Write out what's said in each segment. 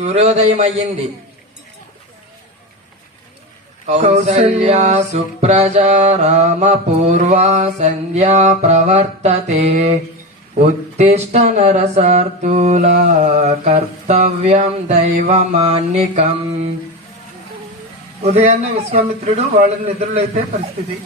సూర్యోదయం అయ్యింది. కౌసల్యా సుప్రజా రామ పూర్వా సంధ్యా ప్రవర్తతే. ఉత్తిష్ట నరసార్దూల కర్తవ్యం దైవమాన్నికం. ఉదయాన్నే విశ్వామిత్రుడు వాళ్ళని నిద్రలైతే పరిస్థితి.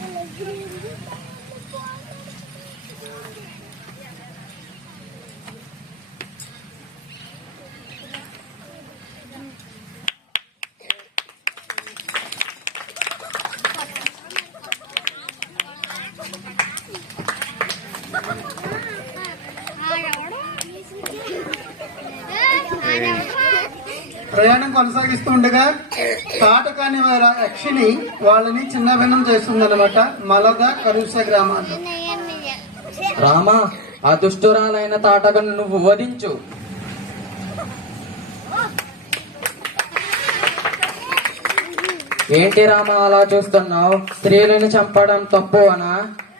ప్రయాణం కొనసాగిస్తూ ఉండగా తాటకాని యక్షిని వాళ్ళని చిన్నభిన్నం చేస్తుందన్నమాట మలద కరుస గ్రామాల్లో. రామా, ఆ దుష్టురాలైన తాటకను నువ్వు వధించు. ఏంటి రామా అలా చూస్తున్నావు? స్త్రీలను చంపడం తప్పు అనా?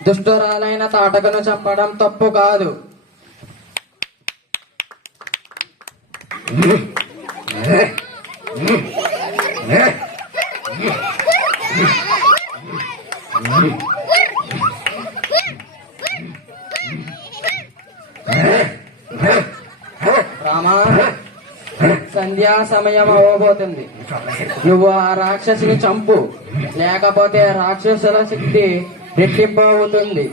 దుష్టురాలైన తాటకను చంపడం తప్పు కాదు. రామా, సంధ్యా సమయం అవ్వబోతుంది. నువ్వు ఆ రాక్షసిని చంపు, లేకపోతే రాక్షసుల శక్తి రెట్టింపు అవుతుంది.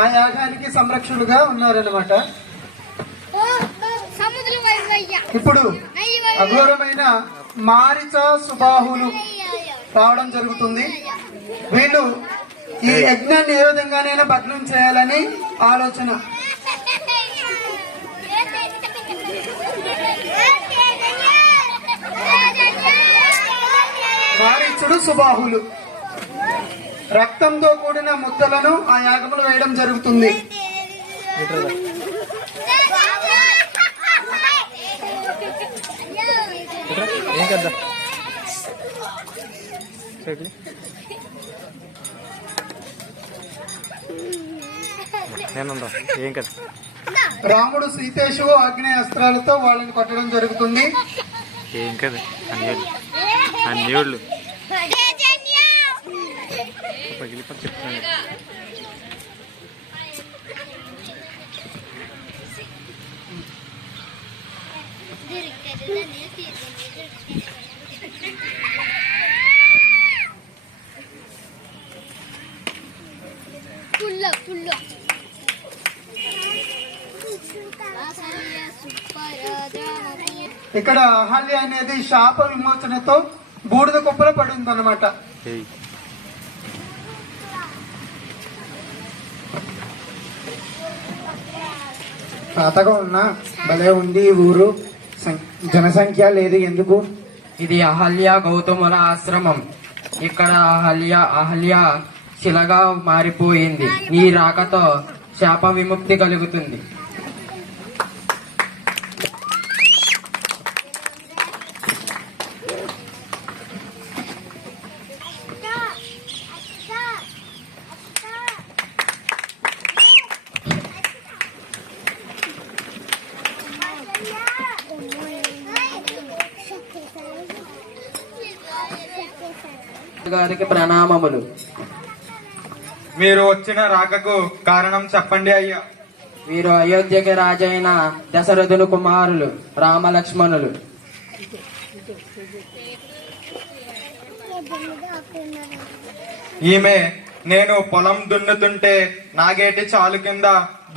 ఆ యాగానికి సంరక్షకులుగా ఉన్నారన్నమాట. ఇప్పుడు అఘోరమైన మారిచ సుబాహులు రావడం జరుగుతుంది. వీళ్ళు ఈ యజ్ఞాన్ని ఏ విధంగానైనా భగ్నం చేయాలని ఆలోచన. మారీచుడు సుబాహులు రక్తంతో కూడిన ముద్దలను ఆ యాగములు వేయడం జరుగుతుంది. రాముడు సీతేశు ఆగ్నేయ అస్త్రాలతో వాళ్ళని కొట్టడం జరుగుతుంది. ఏం కదా అన్నిళ్ళు పగిలిపోతే చెప్తాను. ఇక్కడ అహల్య అనేది శాప విమోచనతో బూడిద కుప్పలో పడి ఉందన్నమాట. పాతగా ఉన్నా భలే ఉంది ఈ ఊరు. జనసంఖ్య లేదు ఎందుకు? ఇది అహల్య గౌతముల ఆశ్రమం. ఇక్కడ అహల్య శిలగా మారిపోయింది. నీ రాకతో శాప విముక్తి కలుగుతుంది. గారికి ప్రణామములు. మీరు వచ్చిన రాకకు కారణం చెప్పండి అయ్యా. వీరు అయోధ్యకి రాజైన దశరథుని కుమారులు రామలక్ష్మణులు. ఈమె నేను పొలం దున్నుతుంటే నాగేటి చాలు కింద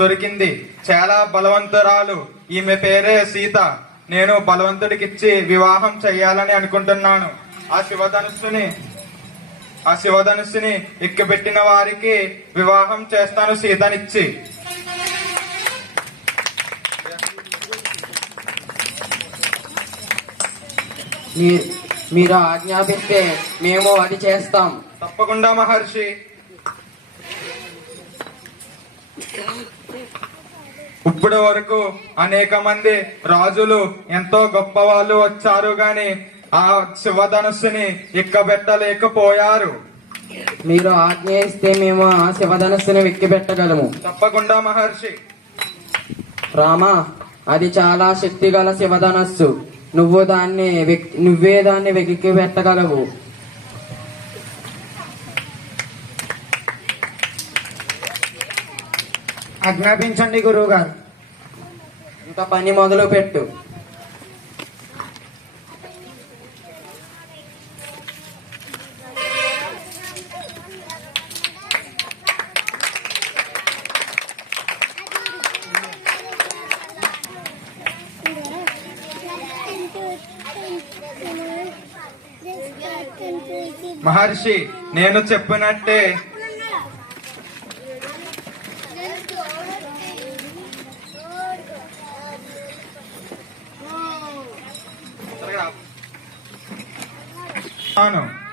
దొరికింది. చాలా బలవంతురాలు. ఈమె పేరే సీత. నేను బలవంతుడికిచ్చి వివాహం చెయ్యాలని అనుకుంటున్నాను. ఆ శివధనుస్సుని ఎక్కిపెట్టిన వారికి వివాహం చేస్తాను సీతనిచ్చి. మీరు ఆజ్ఞాపిస్తే మేము అది చేస్తాం. తప్పకుండా మహర్షి. ఇప్పటి వరకు అనేక మంది రాజులు ఎంతో గొప్ప వాళ్ళు వచ్చారు గాని ఆ శివధనుస్సుని ఎక్కబెట్టలేకపోయారు. మీరు ఆజ్ఞ ఇస్తే మేము ఆ శివధనస్సుని వెక్కిపెట్టగలము. తప్పకుండా మహర్షి. రామా, అది చాలా శక్తిగల శివధనస్సు. నువ్వే దాన్ని వెక్కి పెట్టగలవు. ఆజ్ఞాపించండి గురువు గారు. ఇంకా పని మొదలు పెట్టు. మహర్షి, నేను చెప్పినట్టే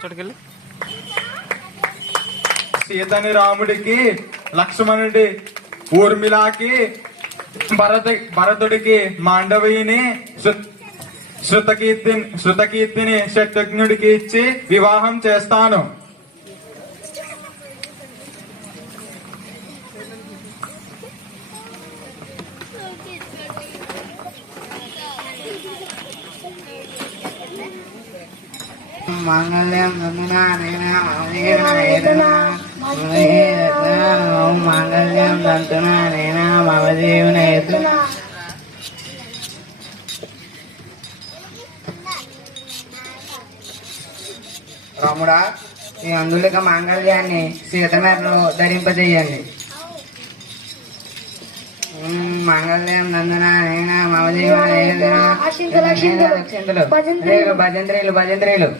చోటుకెళ్ళి సీతని రాముడికి, లక్ష్మణుడి ఊర్మిళకి, భరతుడికి మాండవిని, శృతకీర్తిని శత్రుఘ్నుడికి ఇచ్చి వివాహం చేస్తాను. మాంగళ్యం దంతునా మమజీవన. రాముడా, ఈ అందులిక మాంగళ్యాన్ని సీత మెడలో ధరింపజేయండి. మాంగళ్యం నందనా మమజీవన. భజంత్రీలు